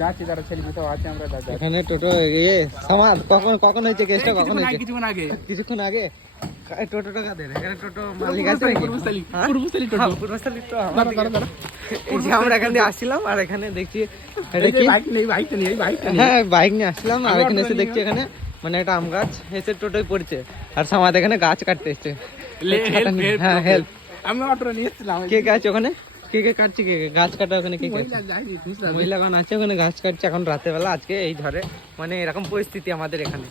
যাচ্ছি তারা ছেলে মেয়ে তো আছে, আমরা যাচ্ছি। এখানে টোটো ইয়ে সমাজ কখন হয়েছে কেসটা, কখন হয়েছে? কিছুক্ষণ আগে টোটোটা কাদের? এখানে টোটো মালিক আছে নাকি? পূর্বস্থলী হ্যাঁ, পূর্বস্থলী তো আমাদের। এই যে আমরা এখান দিয়ে আসছিলাম আর এখানে দেখছি এটা কি, হ্যাঁ বাইক নিয়ে আসছিলাম আর এখানে এসে দেখছি এখানে মানে একটা আম গাছ এসে টোটোয় পড়ছে আর সমাজ এখানে গাছ কাটতে এসছে। হ্যাঁ হেল্প, আমি অটো নিয়ে এসেছিলাম। কে গাছ ওখানে, কে কাটছে, কে গাছ কাটা ওখানে কে কাটছে? মহিলাগণ আছে ওখানে গাছ কাটছে এখন রাতের বেলা, আজকে এই ঝড়ে মানে এরকম পরিস্থিতি আমাদের এখানে।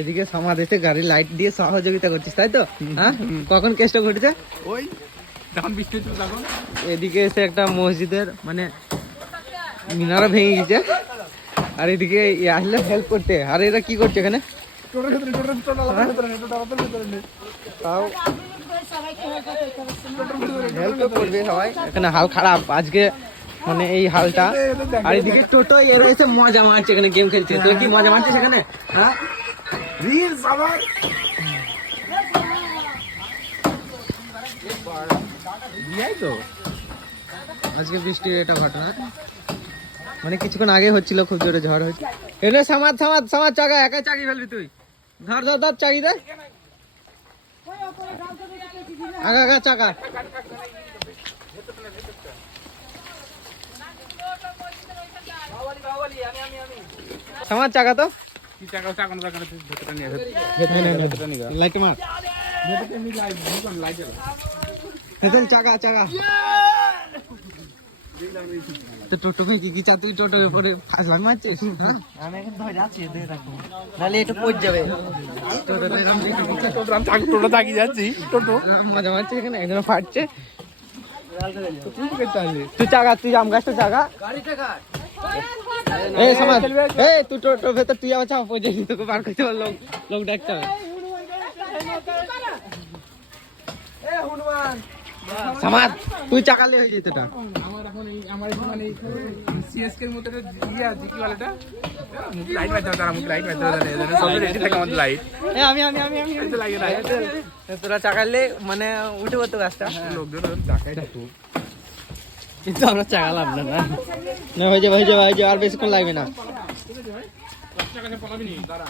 এদিকে সমাজ এসে গাড়ির লাইট দিয়ে সহযোগিতা করছিস তাই তো? হ্যাঁ, কখন কেসটা ঘটেছে? ওই যখন বৃষ্টি হচ্ছিল তখন। এদিকে এসে একটা মসজিদের মানে মিনারা ভেঙে গেছে আর এদিকে আসলে হেল্প করতে, আর এরা কি করছে এখানে? তাও হেল্প করবে সবাই, এখানে হাল খারাপ আজকে মানে এই হালটা। আর এদিকে টোটো এরা এসে মজা মারছে, এখানে গেম খেলছে। তুই কি মজা মারছিস এখানে? হ্যাঁ তো আজকে বৃষ্টির এটা ঘটনা মানে কিছুক্ষণ আগে হচ্ছিল, খুব জোরে ঝড় হচ্ছে। এনে সামাদ চাকা একা চাকি ফেলবি তুই, ধর চাকি দে আগা চাকা। সামাদ চাকা তো কি চাকা চাকা ভেতরটা নিয়ে লাইট মার, চাকা তো টোটো কি চা, তুই টোটোর উপরে ফাজলামি মারছিস? আমি এখন ধরে আছি, নাহলে এটা পড়ে যাবে। টোটো তাকিয়ে যাচ্ছি, টোটো মজা মারছে এখানে, একজন ফাটছে। তুই চাকা, তুই আম গাছটা চাকা। এই সমাজ, এই তুই টোটোর ভেতর, তুই আবার চাপা পড়ে যাবি, তোকে বার করতে হবে, লোক ডাকতে হবে। সমাজ তুই চাকালে হয়ে যেত এটা। আমার এখন আমার মানে সিএসকে এর মতো ইয়া কি বলে এটা, মুখ লাইট মারতে হবে, তারা মুখ লাইট মারতে হবে, সব রেডি থাকে আমাদের লাইট। আমি লাগে লাইট, তোরা চাকালে মানে উঠে পড়তো গাছটা। লোকজন চাকাই থাকতো, কিন্তু আমরা চাকালাম না হয়ে যাবে আর বেশিক্ষণ লাগবে না। চাকা পালাবি নি দাঁড়া।